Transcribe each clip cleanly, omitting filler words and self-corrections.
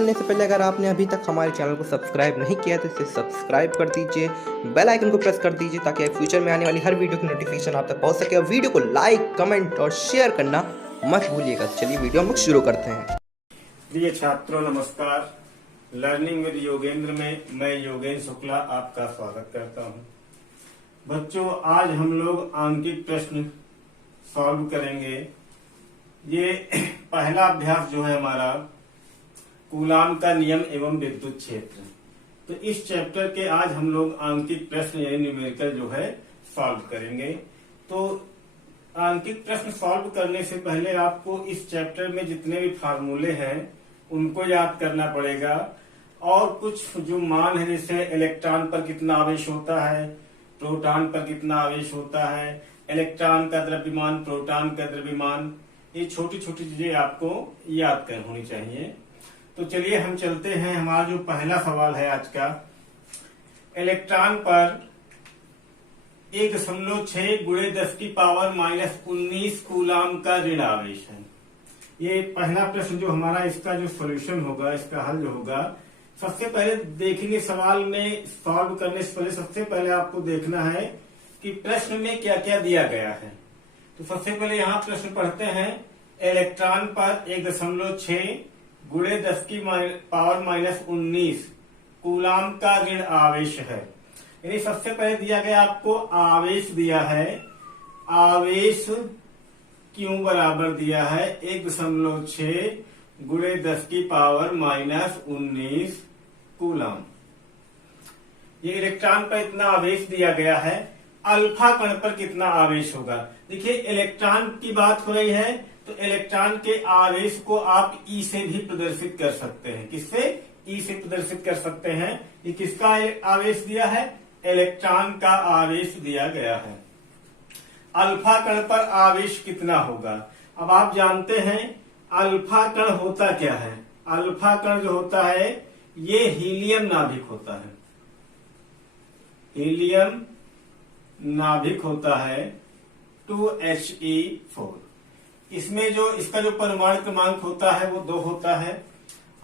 करने से पहले अगर आपने अभी तक हमारे चैनल को सब्सक्राइब नहीं किया तो इसे सब्सक्राइब कर दीजिए, बेल आइकन को प्रेस कर दीजिए ताकि फ्यूचर में आने वाली हर वीडियो की नोटिफिकेशन आप तक पहुंच सके। और वीडियो को लाइक, कमेंट और शेयर करना मत भूलिएगा। चलिए वीडियो हम लोग शुरू करते हैं। प्रिय छात्रों नमस्कार। लर्निंग विद योगेंद्र में मैं योगेंद्र शुक्ला आपका स्वागत करता हूं। बच्चों, आज हम लोग आंकिक प्रश्न सॉल्व करेंगे। ये पहला अभ्यास जो है हमारा कूलाम का नियम एवं विद्युत क्षेत्र। तो इस चैप्टर के आज हम लोग आंकिक प्रश्न यानी न्यूमेरिकल जो है सॉल्व करेंगे। तो आंकिक प्रश्न सॉल्व करने से पहले आपको इस चैप्टर में जितने भी फार्मूले हैं उनको याद करना पड़ेगा, और कुछ जो मान है जैसे इलेक्ट्रॉन पर कितना आवेश होता है, प्रोटॉन पर कितना आवेश होता है, इलेक्ट्रॉन का द्रव्यमान, प्रोटॉन का द्रव्यमान, ये छोटी छोटी चीजें आपको याद कर होनी चाहिए। तो चलिए हम चलते हैं। हमारा जो पहला सवाल है आज का, इलेक्ट्रॉन पर 1.6 गुणे 10 की पावर -19 कूलाम का ऋण आवेश है। ये पहला प्रश्न जो हमारा, इसका जो सॉल्यूशन होगा, इसका हल जो होगा, सबसे पहले देखेंगे सवाल में सॉल्व करने से पहले सबसे पहले आपको देखना है कि प्रश्न में क्या क्या दिया गया है। तो सबसे पहले यहाँ प्रश्न पढ़ते हैं। इलेक्ट्रॉन पर 1.6 गुणे 10 की पावर -19 कूलाम का ऋण आवेश है। यानी सबसे पहले दिया गया आपको आवेश दिया है। आवेश क्यों बराबर दिया है 1.6 गुणे 10 की पावर -19 कूलाम। ये इलेक्ट्रॉन पर इतना आवेश दिया गया है। अल्फा कण पर कितना आवेश होगा? देखिए, इलेक्ट्रॉन की बात हो रही है तो इलेक्ट्रॉन के आवेश को आप ई से भी प्रदर्शित कर सकते हैं। किससे? ई से प्रदर्शित कर सकते हैं। ये किसका आवेश दिया है? इलेक्ट्रॉन का आवेश दिया गया है। अल्फा कण पर आवेश कितना होगा? अब आप जानते हैं अल्फा कण होता क्या है। अल्फा कण जो होता है ये हीलियम नाभिक होता है। हीलियम नाभिक होता है 2He4। इसमें जो इसका जो परमाणु क्रमांक होता है वो 2 होता है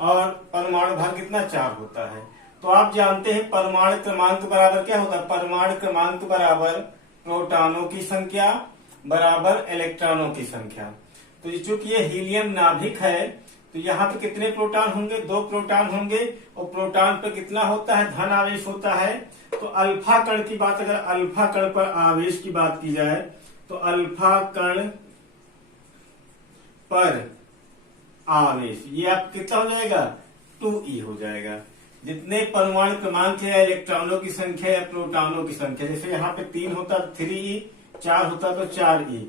और परमाणु भार कितना 4 होता है। तो आप जानते हैं परमाणु क्रमांक बराबर क्या होगा? परमाणु क्रमांक बराबर प्रोटॉनों की संख्या बराबर इलेक्ट्रॉनों की संख्या। तो चूंकि ये हीलियम नाभिक है तो यहाँ पे कितने प्रोटॉन होंगे? 2 प्रोटॉन होंगे। और प्रोटॉन पर कितना होता है? धन आवेश होता है। तो अल्फा कण की बात, अगर अल्फा कण पर आवेश की बात की जाए तो अल्फा कण पर आवेश ये आप कितना हो जाएगा? 2E हो जाएगा। जितने परमाणु क्रमांक है, इलेक्ट्रॉनों की संख्या या प्रोटॉनों की संख्या, जैसे यहाँ पे 3 होता तो 3E, 4 होता तो 4E,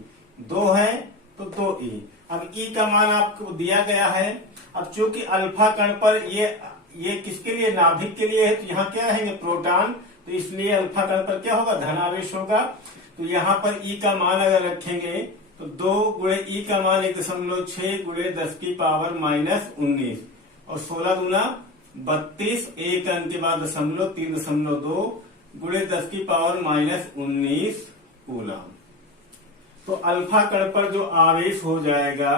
2 है तो 2E। अब E का मान आपको दिया गया है। अब चूंकि अल्फा कण पर ये किसके लिए? नाभिक के लिए है। तो यहाँ क्या है? प्रोटॉन। तो इसलिए अल्फा कण पर क्या होगा? धन आवेश होगा। तो यहाँ पर E का मान अगर रखेंगे तो 2 गुणे E का मान 1.6 गुणे 10 की पावर -19 और 16 दूना 32, एक अंक के बाद दशमलव 3.2 गुणे 10 की पावर -19 कूलाम। तो अल्फा कण पर जो आवेश हो जाएगा,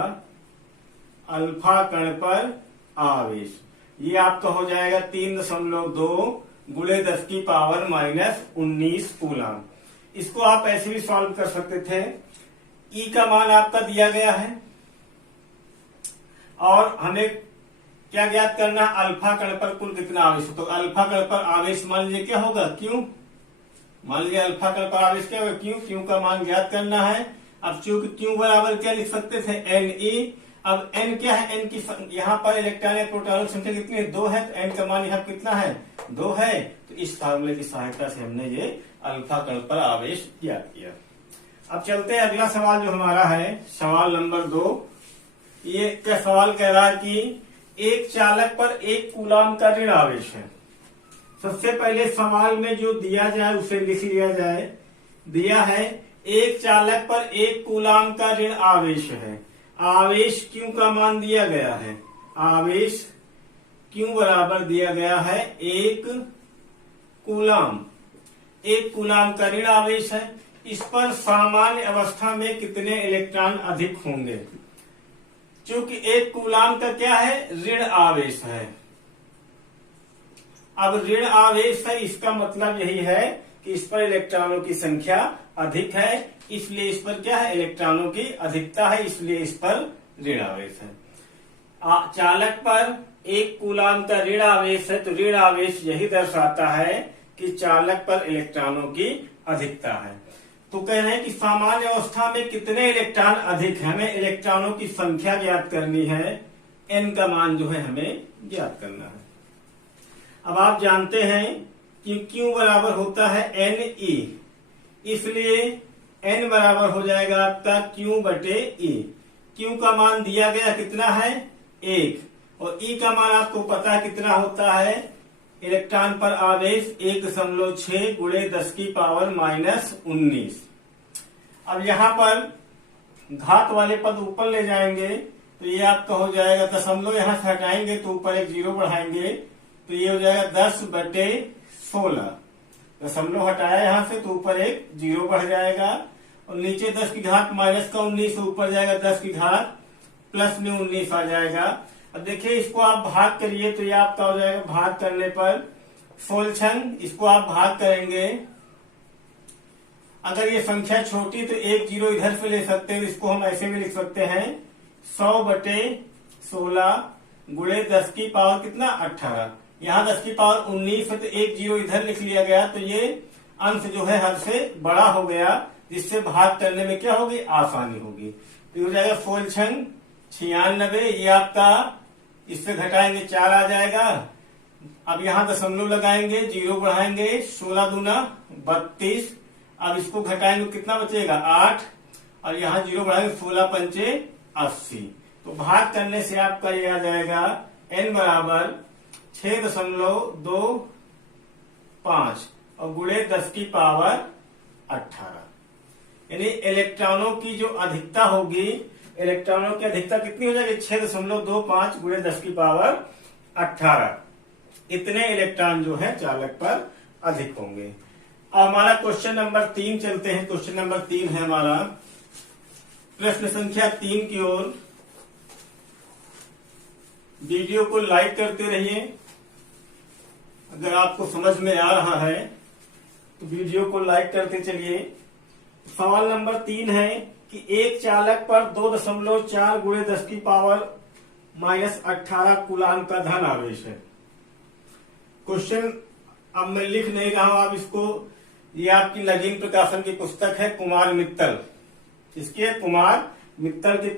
अल्फा कण पर आवेश ये आपका हो जाएगा 3.2 गुणे 10 की पावर -19 कूलाम। इसको आप ऐसे भी सॉल्व कर सकते थे। ई का मान आपका दिया गया है और हमें क्या ज्ञात करना? अल्फा कण पर कुल कितना आवेश हो। तो अल्फा कण पर आवेश मान लीजिए क्या होगा? क्यों। मान लीजिए अल्फा कण पर आवेश क्या होगा? क्यों। क्यों का मान ज्ञात करना है। अब चूंकि क्यू बराबर क्या लिख सकते थे? Ne। अब n क्या है? n की यहाँ पर इलेक्ट्रॉन या प्रोटॉन की संख्या कितनी है? 2 है। तो n का मान यहाँ कितना है? 2 है। तो इस फार्मूले की सहायता से हमने ये अल्फा कण पर आवेश ज्ञात किया। अब चलते हैं अगला सवाल जो हमारा है, सवाल नंबर 2। ये क्या सवाल कह रहा है कि एक चालक पर 1 कूलाम का ऋण आवेश है। सबसे पहले सवाल में जो दिया जाए उसे लिख लिया जाए। दिया है एक चालक पर 1 कूलाम का ऋण आवेश है। आवेश क्यू का मान दिया गया है। आवेश क्यू बराबर दिया गया है 1 कूलाम। 1 कूलाम का ऋण आवेश है। इस पर सामान्य अवस्था में कितने इलेक्ट्रॉन अधिक होंगे? चूंकि एक कूलाम का क्या है, ऋण आवेश है। अब ऋण आवेश है, इसका मतलब यही है कि इस पर इलेक्ट्रॉनों की संख्या अधिक है, इसलिए इस पर क्या है, इलेक्ट्रॉनों की अधिकता है, इसलिए इस पर ऋण आवेश है। चालक पर एक कूलाम का ऋण आवेश है, तो ऋण आवेश यही दर्शाता है कि चालक पर इलेक्ट्रॉनों की अधिकता है। तो कह रहे हैं कि सामान्य अवस्था में कितने इलेक्ट्रॉन अधिक है, हमें इलेक्ट्रॉनों की संख्या ज्ञात करनी है, n का मान जो है हमें ज्ञात करना है। अब आप जानते हैं कि Q बराबर होता है Ne, इसलिए N बराबर हो जाएगा आपका Q बटे E। Q का मान दिया गया कितना है, 1, और E का मान आपको पता है कितना होता है, इलेक्ट्रॉन पर आवेश 1.6 गुणे 10 की पावर -19। अब यहाँ पर घात वाले पद ऊपर ले जाएंगे तो ये आपका हो जाएगा, दशमलव यहाँ से हटाएंगे तो ऊपर एक 0 बढ़ाएंगे तो ये हो जाएगा 10/16। दशमलव हटाया यहाँ से तो ऊपर एक 0 बढ़ जाएगा, और नीचे 10 की घात -19 ऊपर जाएगा 10 की घात +19 आ जाएगा। अब देखिए इसको आप भाग करिए तो ये आपका हो जाएगा, भाग करने पर 16, इसको आप भाग करेंगे, अगर ये संख्या छोटी तो एक 0 इधर से ले सकते हैं, इसको हम ऐसे भी लिख सकते हैं 100/16 गुणे 10 की पावर कितना 18। यहाँ 10 की पावर 19 है तो एक 0 इधर लिख लिया गया, तो ये अंश जो है हद से बड़ा हो गया, जिससे भाग करने में क्या होगी, आसानी होगी। तो हो जाएगा 16 96, ये आपका इससे घटाएंगे 4 आ जाएगा। अब यहाँ दशमलव लगाएंगे, 0 बढ़ाएंगे, 16 दूना 32। अब इसको घटाएंगे कितना बचेगा 8, और यहाँ 0 बढ़ाएंगे 16 पंचे 80। तो भाग करने से आपका ये आ जाएगा n बराबर 6.25 और गुणे 10 की पावर 18। यानी इलेक्ट्रॉनों की जो अधिकता होगी, इलेक्ट्रॉनों की अधिकता कितनी हो जाएगी, 6.25 गुणे 10 की पावर 18। इतने इलेक्ट्रॉन जो है चालक पर अधिक होंगे। अब हमारा क्वेश्चन नंबर 3 चलते हैं। क्वेश्चन नंबर 3 है हमारा, प्रश्न संख्या 3 की ओर। वीडियो को लाइक करते रहिए, अगर आपको समझ में आ रहा है तो वीडियो को लाइक करते चलिए। सवाल नंबर 3 है कि एक चालक पर 2.4 गुणे 10 की पावर -18 कूलाम का धन आवेश है। क्वेश्चन अब मैं लिख नहीं रहा हूं, आप इसको, ये आपकी नगीन प्रकाशन की पुस्तक है कुमार मित्तल, इसके कुमार मित्तल की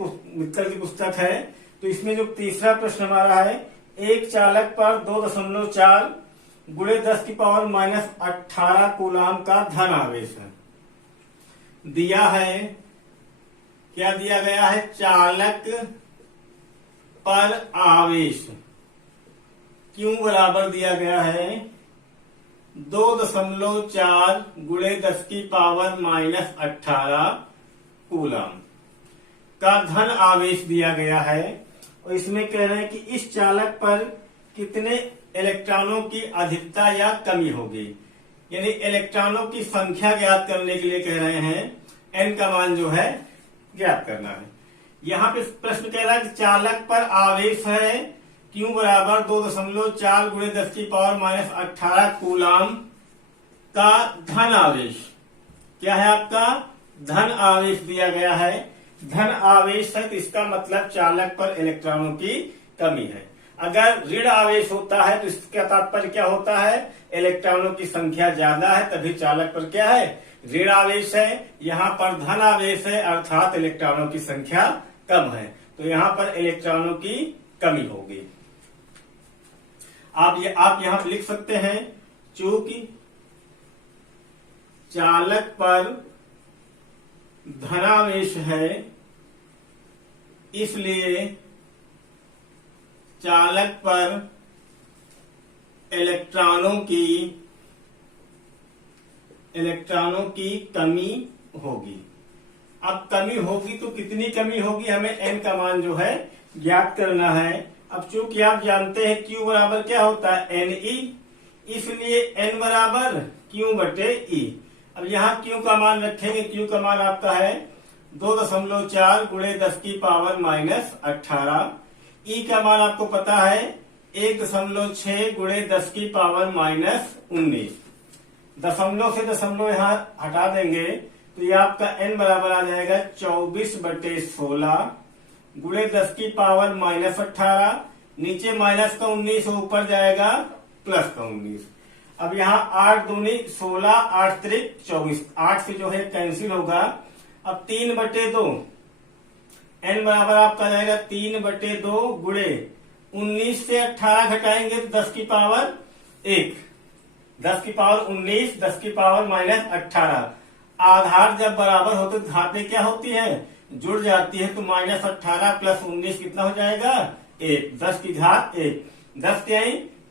पुस्तक है। तो इसमें जो तीसरा प्रश्न हमारा है, एक चालक पर 2.4 गुणे 10 की पावर -18 कूलाम का धन आवेश है। दिया है, क्या दिया गया है, चालक पर आवेश Q बराबर दिया गया है 2.4 गुणे 10 की पावर -18 कूलाम का धन आवेश दिया गया है। और इसमें कह रहे हैं कि इस चालक पर कितने इलेक्ट्रॉनों की अधिकता या कमी होगी, यानी इलेक्ट्रॉनों की संख्या ज्ञात करने के लिए कह रहे हैं, n का मान जो है ज्ञात करना है। यहाँ पे प्रश्न कह रहा है कि चालक पर आवेश है Q बराबर 2.4 गुणे 10 की पावर -18 कूलाम का धन आवेश, क्या है आपका, धन आवेश दिया गया है। धन आवेश है तो इसका मतलब चालक पर इलेक्ट्रॉनों की कमी है। अगर ऋण आवेश होता है तो इसका तात्पर्य क्या होता है, इलेक्ट्रॉनों की संख्या ज्यादा है, तभी चालक पर क्या है, ऋण आवेश है। यहाँ पर धन आवेश है, अर्थात इलेक्ट्रॉनों की संख्या कम है, तो यहाँ पर इलेक्ट्रॉनों की कमी होगी। आप यहाँ लिख सकते हैं, चूंकि चालक पर धनावेश है, इसलिए चालक पर इलेक्ट्रॉनों की कमी होगी। अब कमी होगी तो कितनी कमी होगी, हमें n का मान जो है ज्ञात करना है। अब चूंकि आप जानते हैं Q बराबर क्या होता है, Ne, इसलिए n बराबर Q बटे E। अब यहाँ Q का मान रखेंगे, Q का मान आपका है 2.4 गुणे 10 की पावर माइनस 18। ई का मान आपको पता है 1.6 गुणे 10 की पावर माइनस 19। दशमलव से दशमलव यहाँ हटा देंगे तो ये आपका n बराबर आ जाएगा 24/16 गुणे 10 की पावर माइनस 18। नीचे माइनस का 19 ऊपर जाएगा प्लस का 19। अब यहाँ 8 दूनी 16, 8 त्रिक 24, 8 से जो है कैंसिल होगा। अब 3/2 n बराबर आपका जाएगा 3/2 गुणे 19 से 18 घटाएंगे तो 10 की पावर 1, 10 की पावर 19, 10 की पावर माइनस 18। आधार जब बराबर होते तो घातें क्या होती है, जुड़ जाती है। तो माइनस 18 प्लस 19 कितना हो जाएगा 1, 10 की घात 1, 10 के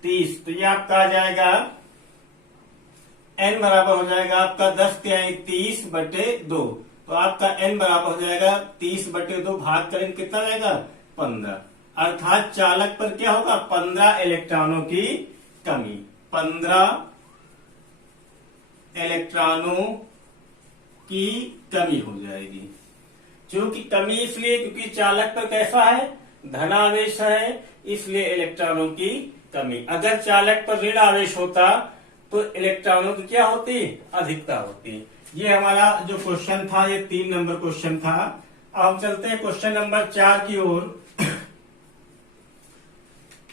30। तो ये आपका आ जाएगा n बराबर हो जाएगा आपका 10 के 30/2। तो आपका n बराबर हो जाएगा 30/2, भाग करेंगे कितना रहेगा 15। अर्थात चालक पर क्या होगा 15 इलेक्ट्रॉनों की कमी, 15 इलेक्ट्रॉनों की कमी हो जाएगी। क्योंकि कमी इसलिए क्योंकि चालक पर कैसा है धनावेश है, इसलिए इलेक्ट्रॉनों की कमी। अगर चालक पर ऋण आवेश होता तो इलेक्ट्रॉनों की क्या होती अधिकता होती। ये हमारा जो क्वेश्चन था ये 3 नंबर क्वेश्चन था। अब हम चलते हैं क्वेश्चन नंबर 4 की ओर।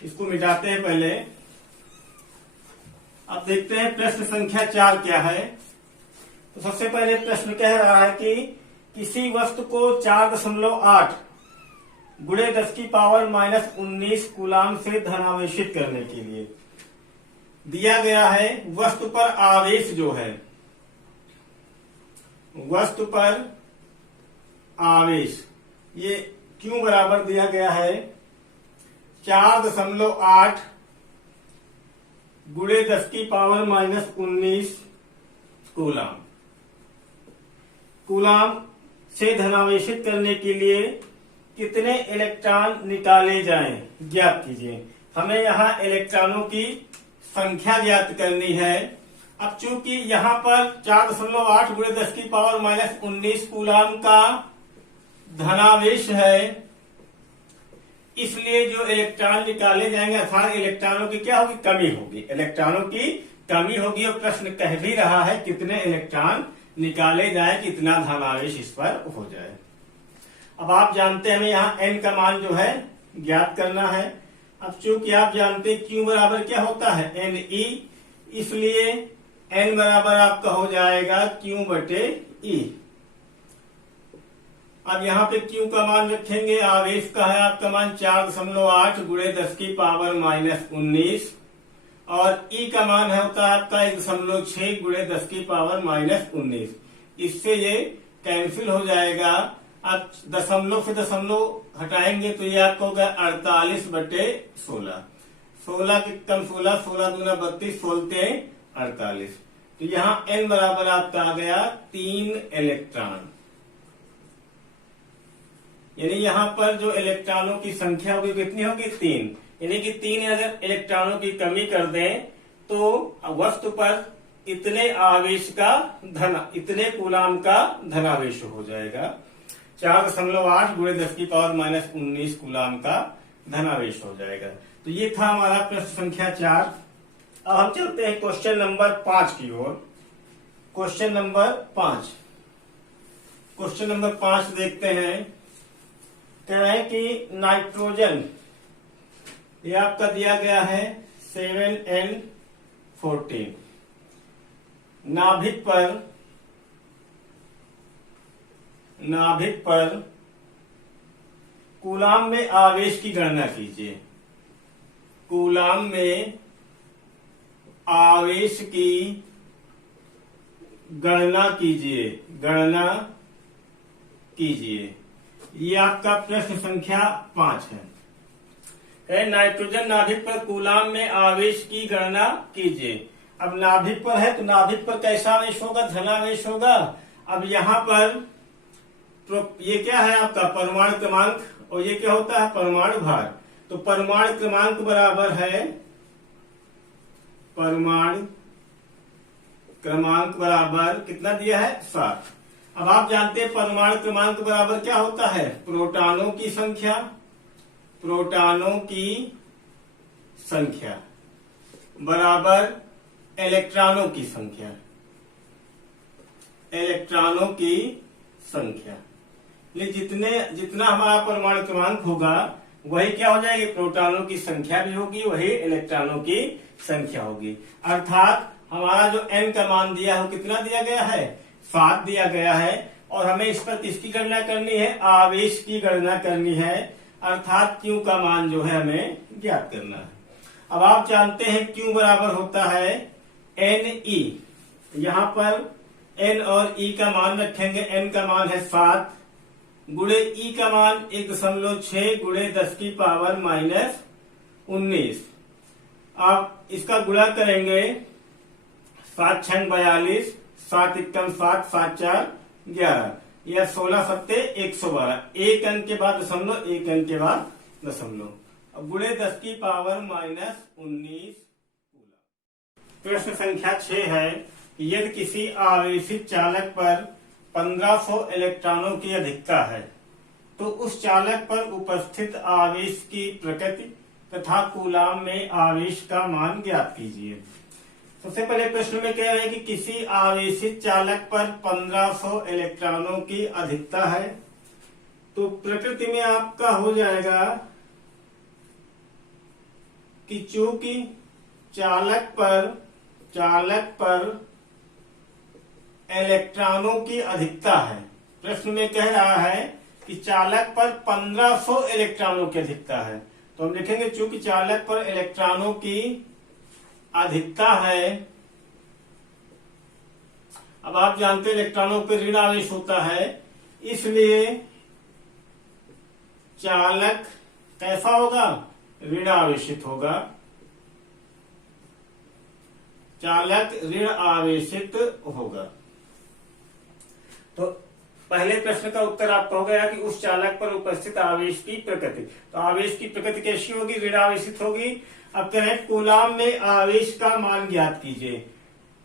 इसको मिटाते हैं पहले। अब देखते हैं प्रश्न संख्या 4 क्या है। तो सबसे पहले प्रश्न कह रहा है कि किसी वस्तु को 4.8 गुणे 10 की पावर माइनस 19 कूलाम से धनावेशित करने के लिए दिया गया है। वस्तु पर आवेश जो है, वस्तु पर आवेश ये क्यों बराबर दिया गया है 4.8 गुणे 10 की पावर माइनस 19 कूलाम। कूलाम से धनावेशित करने के लिए कितने इलेक्ट्रॉन निकाले जाएं ज्ञात कीजिए। हमें यहाँ इलेक्ट्रॉनों की संख्या ज्ञात करनी है। अब चूंकि यहाँ पर 4.8 गुणे 10 की पावर माइनस 19 कूलाम का धनावेश है, इसलिए जो इलेक्ट्रॉन निकाले जाएंगे अर्थात इलेक्ट्रॉनों की क्या होगी कमी होगी, इलेक्ट्रॉनों की कमी होगी। और प्रश्न कह भी रहा है कितने इलेक्ट्रॉन निकाले जाए, कितना धनावेश इस पर हो जाए। अब आप जानते हैं हमें यहाँ n का मान जो है ज्ञात करना है। अब चूंकि आप जानते हैं Q बराबर क्या होता है Ne, इसलिए n बराबर आपका हो जाएगा Q/E। अब यहाँ पे Q का मान रखेंगे, आवेश का है आपका मान 4.8 गुणे 10 की पावर माइनस 19 और E का मान है होता है आपका 1.6 गुणे 10 की पावर माइनस 19। इससे ये कैंसिल हो जाएगा। अब दशमलव से दशमलव हटाएंगे तो ये आपको होगा 48/16। 16 के कम 16, 16 दूना 32, 16 48। तो यहाँ n बराबर आपका आ गया 3 इलेक्ट्रॉन। यानी यहाँ पर जो इलेक्ट्रॉनों की संख्या होगी कितनी होगी 3। यानी कि 3 अगर इलेक्ट्रॉनों की कमी कर दें तो वस्तु पर इतने आवेश का इतने कूलाम का धनावेश हो जाएगा। 4.8 गुणे 10 की पावर माइनस 19 कूलाम का धनावेश हो जाएगा। तो ये था हमारा प्रश्न संख्या 4। अब हम चलते हैं क्वेश्चन नंबर 5 की ओर। क्वेश्चन नंबर 5, क्वेश्चन नंबर 5 देखते हैं। कह रहे हैं कि नाइट्रोजन ये आपका दिया गया है 7n14 नाभिक पर कूलाम में आवेश की गणना कीजिए। कूलाम में आवेश की गणना कीजिए। ये आपका प्रश्न संख्या 5 है। नाइट्रोजन नाभिक पर कूलाम में आवेश की गणना कीजिए। अब नाभिक पर है तो नाभिक पर कैसा आवेश होगा धनावेश होगा। अब यहाँ पर ये क्या है आपका परमाणु क्रमांक और ये क्या होता है परमाणु भार। तो परमाणु क्रमांक बराबर है, परमाणु क्रमांक बराबर कितना दिया है 7। अब आप जानते हैं परमाणु क्रमांक बराबर क्या होता है, प्रोटॉनों की संख्या, प्रोटॉनों की संख्या बराबर इलेक्ट्रॉनों की संख्या, इलेक्ट्रॉनों की संख्या। ये जितना हमारा परमाणु क्रमांक होगा वही क्या हो जाएगी, प्रोटॉनों की संख्या भी होगी, वही इलेक्ट्रॉनों की संख्या होगी। अर्थात हमारा जो n का मान दिया है वो कितना दिया गया है, 7 दिया गया है, और हमें इस पर किसकी गणना करनी है, आवेश की गणना करनी है, अर्थात Q का मान जो है हमें ज्ञात करना है। अब आप जानते हैं Q बराबर होता है Ne, यहाँ पर N और E का मान रखेंगे, N का मान है 7 गुणे E का मान 1.6 गुणे 10 की पावर माइनस 19। आप इसका गुणा करेंगे, 7 छंग 42, 7 एकम 7, 7 4 11, या 16 सत्ते 112, एक अंक के बाद दशमलव, एक अंक के बाद दशमलव, अब गुणे 10 की पावर माइनस 19। प्रश्न संख्या 6 है, यदि किसी आवेशित चालक पर 1500 इलेक्ट्रॉनों की अधिकता है तो उस चालक पर उपस्थित आवेश की प्रकृति तथा कूलाम में आवेश का मान ज्ञात कीजिए। सबसे पहले प्रश्न में कह रहे हैं कि किसी आवेशित चालक पर 1500 इलेक्ट्रॉनों की अधिकता है, तो प्रकृति में आपका हो जाएगा कि चूंकि चालक पर इलेक्ट्रॉनों की अधिकता है, प्रश्न में कह रहा है कि चालक पर 1500 इलेक्ट्रॉनों की अधिकता है, तो हम लिखेंगे चूंकि चालक पर इलेक्ट्रॉनों की अधिकता है। अब आप जानते हैं इलेक्ट्रॉनों पर ऋण आवेश होता है, इसलिए चालक कैसा होगा, ऋण आवेशित होगा, चालक ऋण आवेशित होगा। तो पहले प्रश्न का उत्तर आपका हो गया कि उस चालक पर उपस्थित आवेश की प्रकृति, तो आवेश की प्रकृति कैसी होगी, ऋण आवेशित होगी। अब करें कूलाम में आवेश का मान ज्ञात कीजिए।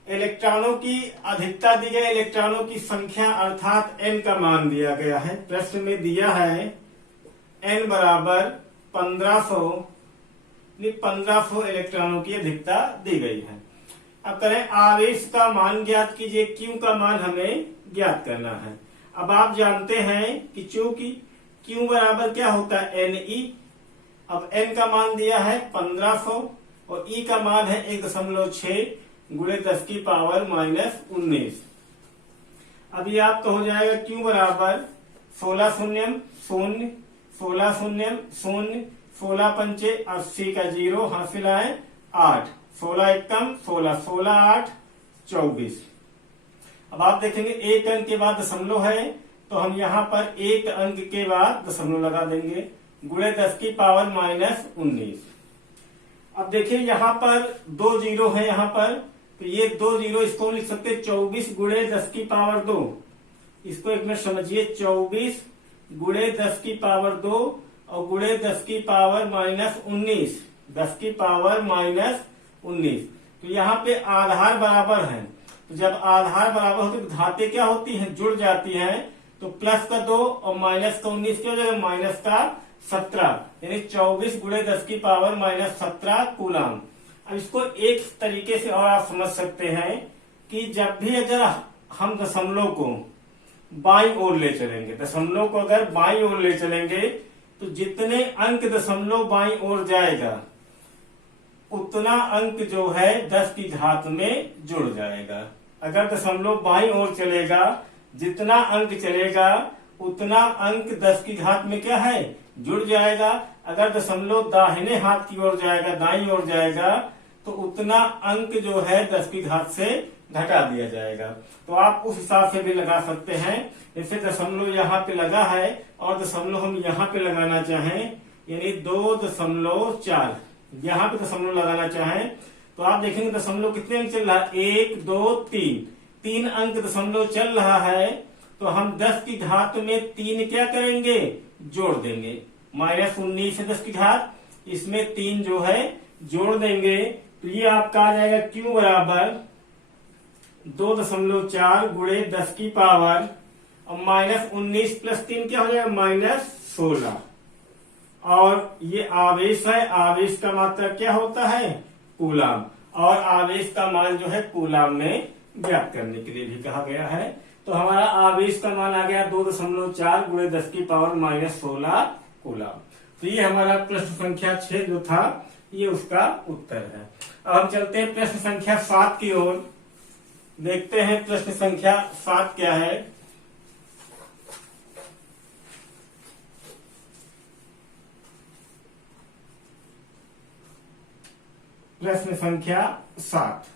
इलेक्ट्रॉनों की अधिकता दी गई, इलेक्ट्रॉनों की संख्या अर्थात n का मान दिया गया है, प्रश्न में दिया है n बराबर 1500 इलेक्ट्रॉनों की अधिकता दी गई है। अब करें आवेश का मान ज्ञात कीजिए, Q का मान हमें ज्ञात करना है। अब आप जानते हैं कि चूंकि Q बराबर क्या होता है, Ne। अब N का मान दिया है 1500 और E का मान है 1.6 गुणे 10 की पावर माइनस 19। अब ये आपका हो जाएगा Q बराबर 16 शून्यम 0, 16 शून्यम 0, 16 पंचे 80 का 0 हासिल आए 8, 16 एकम 16, 16 8 24। अब आप देखेंगे एक अंक के बाद दशमलव है, तो हम यहाँ पर एक अंक के बाद दशमलव लगा देंगे, गुणे 10 की पावर माइनस 19। अब देखिए यहाँ पर 2 जीरो है, यहाँ पर तो ये 2 जीरो इसको लिख सकते 24 गुणे 10 की पावर 2, इसको एक मिनट समझिए, 24 गुणे 10 की पावर 2 और गुणे 10 की पावर माइनस 19, 10 की पावर माइनस 19। तो यहाँ पे आधार बराबर है, तो जब आधार बराबर होते तो घातें क्या होती हैं, जुड़ जाती हैं, तो प्लस का 2 और माइनस का 19 क्या हो जाएगा, माइनस का 17, यानी 24 गुणे 10 की पावर माइनस 17 कूलाम। अब इसको एक तरीके से और आप समझ सकते हैं कि जब भी अगर हम दशमलव को बाईं ओर ले चलेंगे, दशमलव को अगर बाईं ओर ले चलेंगे तो जितने अंक दशमलव बाईं ओर जाएगा उतना अंक जो है 10 की घात में जुड़ जाएगा। अगर दशमलव बाईं ओर चलेगा, जितना अंक चलेगा उतना अंक 10 की घात में क्या है, जुड़ जाएगा। अगर दशमलव दाहिने हाथ की ओर जाएगा, दाईं ओर जाएगा, तो उतना अंक जो है 10 की घात से घटा दिया जाएगा। तो आप उस हिसाब से भी लगा सकते हैं। जैसे दशमलव यहाँ पे लगा है और दशमलव हम यहाँ पे लगाना चाहें, यानी 2.4 यहाँ पे दशमलव लगाना चाहें, तो आप देखेंगे दशमलव कितने अंक चल रहा है, 1 2 3, 3 अंक दशमलव चल रहा है, तो हम 10 की घात में 3 क्या करेंगे, जोड़ देंगे, माइनस 19 है 10 की घात, इसमें 3 जो है जोड़ देंगे, तो ये आपका आ जाएगा Q बराबर 2.4 गुणे 10 की पावर और -19 + 3 क्या हो जाएगा, -16। और ये आवेश है, आवेश का मात्रा क्या होता है, कूलाम, और आवेश का मान जो है कूलाम में ज्ञात करने के लिए भी कहा गया है। तो हमारा आवेश का मान आ गया 2.4 × 10⁻16 कूलाम। तो ये हमारा प्रश्न संख्या 6 जो था ये उसका उत्तर है। अब हम चलते हैं प्रश्न संख्या 7 की ओर, देखते हैं प्रश्न संख्या 7 क्या है। प्रश्न संख्या 7,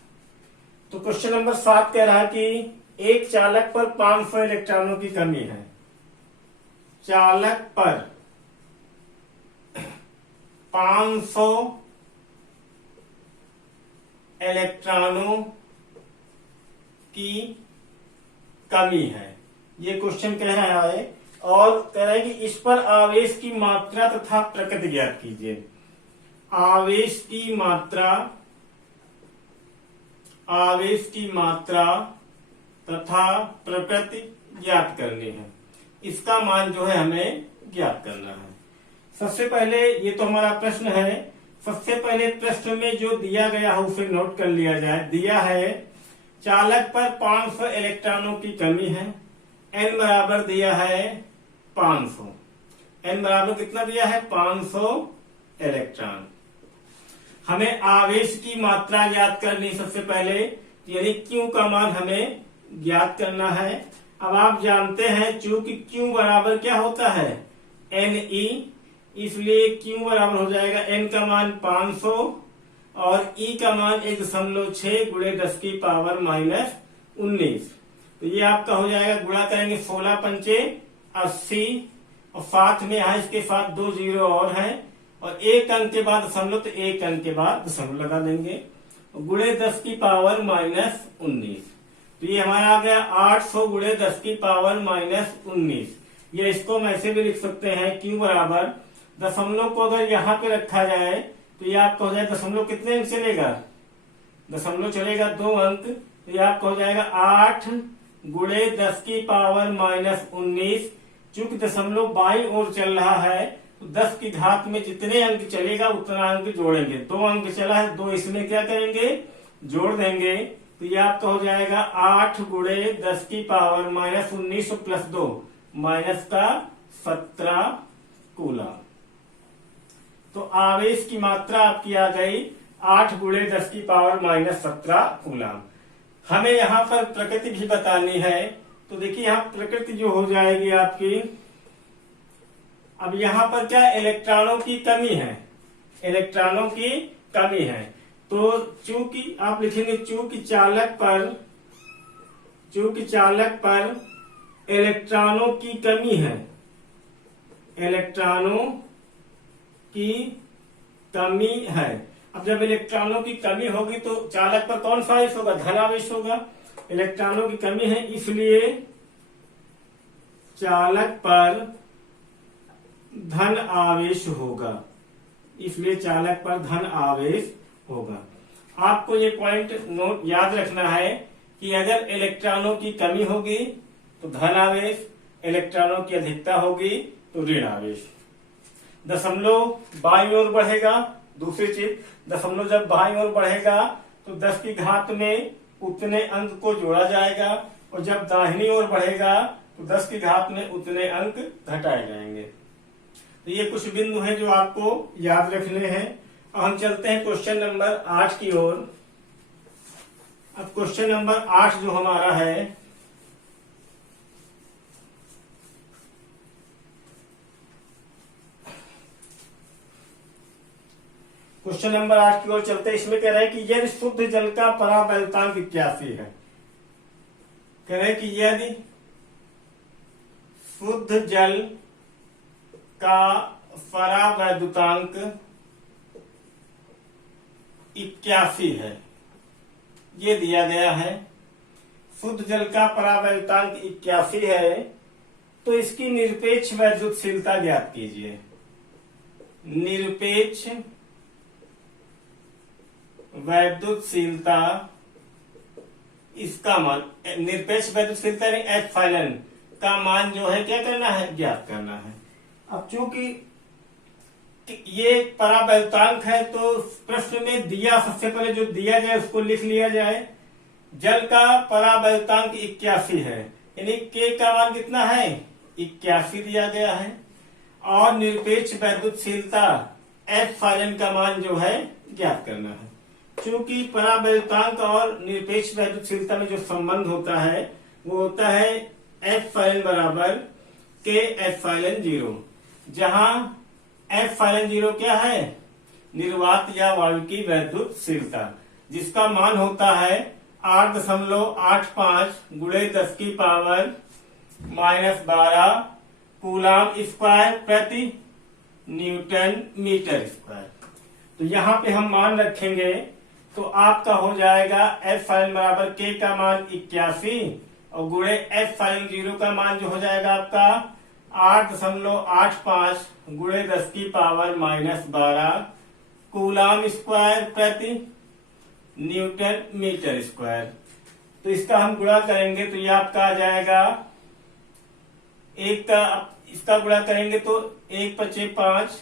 तो क्वेश्चन नंबर 7 कह रहा है कि एक चालक पर 500 इलेक्ट्रॉनों की कमी है। चालक पर 500 इलेक्ट्रॉनों की कमी है, ये क्वेश्चन कह रहा है। और कह रहा है कि इस पर आवेश की मात्रा तथा प्रकृति ज्ञात कीजिए। आवेश की मात्रा तथा प्रकृति ज्ञात करनी है। इसका मान जो है हमें ज्ञात करना है। सबसे पहले ये तो हमारा प्रश्न है, सबसे पहले प्रश्न में जो दिया गया है उसे नोट कर लिया जाए। दिया है चालक पर 500 इलेक्ट्रॉनों की कमी है, n बराबर दिया है 500। n बराबर कितना दिया है, 500 इलेक्ट्रॉन। हमें आवेश की मात्रा ज्ञात करनी सबसे पहले, यानी Q का मान हमें ज्ञात करना है। अब आप जानते हैं चूंकि Q बराबर क्या होता है, Ne, इसलिए Q बराबर हो जाएगा n का मान 500 और E का मान 1.6 × 10⁻19। तो ये आपका हो जाएगा, गुणा करेंगे 16 पंचे 80 और साथ में यहाँ इसके साथ 2 जीरो और हैं और एक अंक के बाद दशमलव, तो एक अंक के बाद दशमलव लगा देंगे, गुणे 10⁻19। तो ये हमारा आ गया 800 × 10⁻19। ये इसको हम ऐसे भी लिख सकते हैं, Q बराबर दशमलव को अगर यहाँ पे रखा जाए तो ये आपका हो जाएगा, दशमलव कितने अंक चलेगा, दशमलव चलेगा 2 अंक। तो ये आपका हो जाएगा 8 × 10⁻19। चूंकि दशमलव बाईं ओर चल रहा है तो 10 की घात में जितने अंक चलेगा उतना अंक जोड़ेंगे। 2 अंक चला है, 2 इसमें क्या करेंगे, जोड़ देंगे। तो ये आपका हो जाएगा 8 × 10⁻19 + 2 -17 कूलम। तो आवेश की मात्रा आपकी आ गई 8 × 10⁻17 कूलम। हमें यहाँ पर प्रकृति भी बतानी है, तो देखिए यहाँ प्रकृति जो हो जाएगी आपकी, अब यहाँ पर क्या इलेक्ट्रॉनों की कमी है, इलेक्ट्रॉनों की कमी है। तो चूंकि आप लिखेंगे चूंकि चालक पर इलेक्ट्रॉनों की कमी है, इलेक्ट्रॉनों की कमी है। अब जब इलेक्ट्रॉनों की कमी होगी तो चालक पर कौन सा आवेश होगा, धनावेश होगा। इलेक्ट्रॉनों की कमी है इसलिए चालक पर धन आवेश होगा, इसलिए चालक पर धन आवेश होगा। आपको ये पॉइंट नोट याद रखना है कि अगर इलेक्ट्रॉनों की कमी होगी तो धन आवेश, इलेक्ट्रॉनों की अधिकता होगी तो ऋण आवेश। दशमलव बाईं ओर बढ़ेगा, दूसरी चीज, दशमलव जब बाईं ओर बढ़ेगा तो 10 की घात में उतने अंक को जोड़ा जाएगा और जब दाहिनी ओर बढ़ेगा तो 10 की घात में उतने अंक घटाए जाएंगे। तो ये कुछ बिंदु हैं जो आपको याद रखने हैं। अब हम चलते हैं क्वेश्चन नंबर 8 की ओर। अब क्वेश्चन नंबर 8 जो हमारा है, क्वेश्चन नंबर 8 की ओर चलते हैं। इसमें कह रहे हैं कि यदि शुद्ध जल का परावैद्युतांक 81 है, कह रहे हैं कि यदि शुद्ध जल का परावैद्युतांक 81 है, ये दिया गया है। शुद्ध जल का परावैद्युतांक 81 है तो इसकी निरपेक्ष वैद्युतशीलता ज्ञात कीजिए। निरपेक्ष वैद्युतशीलता, इसका मान, निरपेक्ष वैद्युतशीलता यानी एप्सिलॉन, का मान जो है क्या करना है, ज्ञात करना है। अब चूंकि ये पराबैतांक है तो प्रश्न में दिया, सबसे पहले जो दिया जाए उसको लिख लिया जाए। जल का पराबैतांक 81 है, यानी के का मान कितना है, 81 दिया गया है। और निरपेक्ष वैद्युतशीलता एप्सिलॉन का मान जो है ज्ञात करना है। चूंकि पराबैतांक और निरपेक्ष वैद्युतशीलता में जो संबंध होता है वो होता है एप्सिलॉन बराबर के एप्सिलॉन 0, जहां एप्सिलॉन 0 क्या है, निर्वात या वायु की वैद्युतशीलता, जिसका मान होता है 8.85 गुणे 10 की पावर -12 कूलाम स्क्वायर प्रति न्यूटन मीटर स्क्वायर। तो यहाँ पे हम मान रखेंगे तो आपका हो जाएगा एप्सिलॉन बराबर के का मान 81 और गुणे एप्सिलॉन 0 का मान जो हो जाएगा आपका 8.85 गुणे 10 की पावर -12 कूलाम स्क्वायर प्रति न्यूटन मीटर स्क्वायर। तो इसका हम गुणा करेंगे तो ये आपका आ जाएगा, एक का इसका गुणा करेंगे तो 1/5,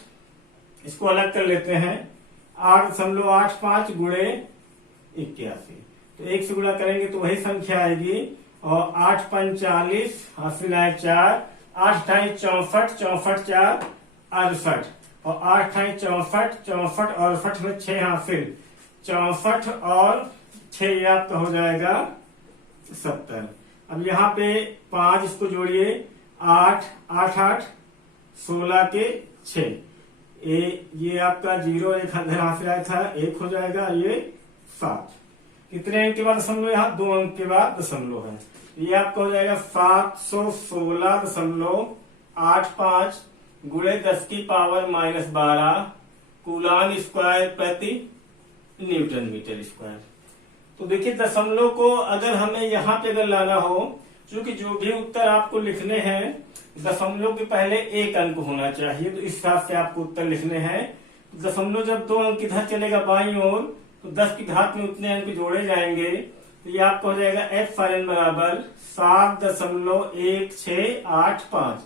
इसको अलग कर लेते हैं, 8.85 गुणे 81, तो 1 से गुणा करेंगे तो वही संख्या आएगी। और 8×45 हासिल आए 4, 8×8 64, 64 4 68 और 8×8 64, 64 और 68 में 6 हासिल, 64 और 6 ये आपका हो जाएगा 70। अब यहाँ पे 5 इसको जोड़िए, 8 8 8 16 के 6, ये आपका 0 एक हाथ से आया था, 1 हो जाएगा, ये 7। कितने अंक के बाद दशमलव, यहाँ 2 अंक के बाद दशमलव है, ये आपका हो जाएगा 716.85 गुणे 10 की पावर -12 कूलाम स्क्वायर प्रति न्यूटन मीटर स्क्वायर। तो देखिए दशमलव को अगर हमें यहाँ पे अगर लाना हो, क्योंकि जो भी उत्तर आपको लिखने हैं दशमलव के पहले 1 अंक होना चाहिए, तो इस हिसाब से आपको उत्तर लिखने हैं। तो दशमलव जब 2 अंक इधर चलेगा बाईं ओर तो 10 की घात में उतने अंक जोड़े जाएंगे, तो ये आपको हो जाएगा एप्सिलॉन बराबर 7.1685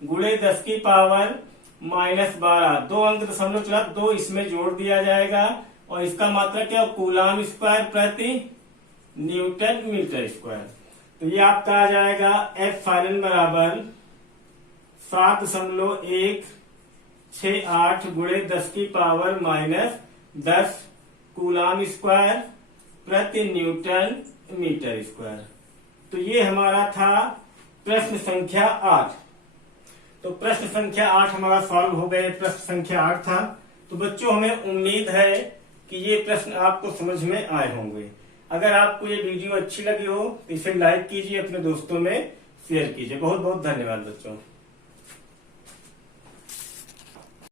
गुणे 10 की पावर -12, 2 अंक दशमलव चला, 2 इसमें जोड़ दिया जाएगा और इसका मात्रा क्या, कूलाम स्क्वायर प्रति न्यूटन मीटर स्क्वायर। तो ये आपका आ जाएगा एप्सिलॉन बराबर 7.168 गुणे 10 की पावर -10 कूलाम स्क्वायर प्रति न्यूटन मीटर स्क्वायर। तो ये हमारा था प्रश्न संख्या 8। तो प्रश्न संख्या 8 हमारा सॉल्व हो गए, प्रश्न संख्या 8 था। तो बच्चों हमें उम्मीद है कि ये प्रश्न आपको समझ में आए होंगे। अगर आपको ये वीडियो अच्छी लगी हो तो इसे लाइक कीजिए, अपने दोस्तों में शेयर कीजिए। बहुत बहुत धन्यवाद बच्चों।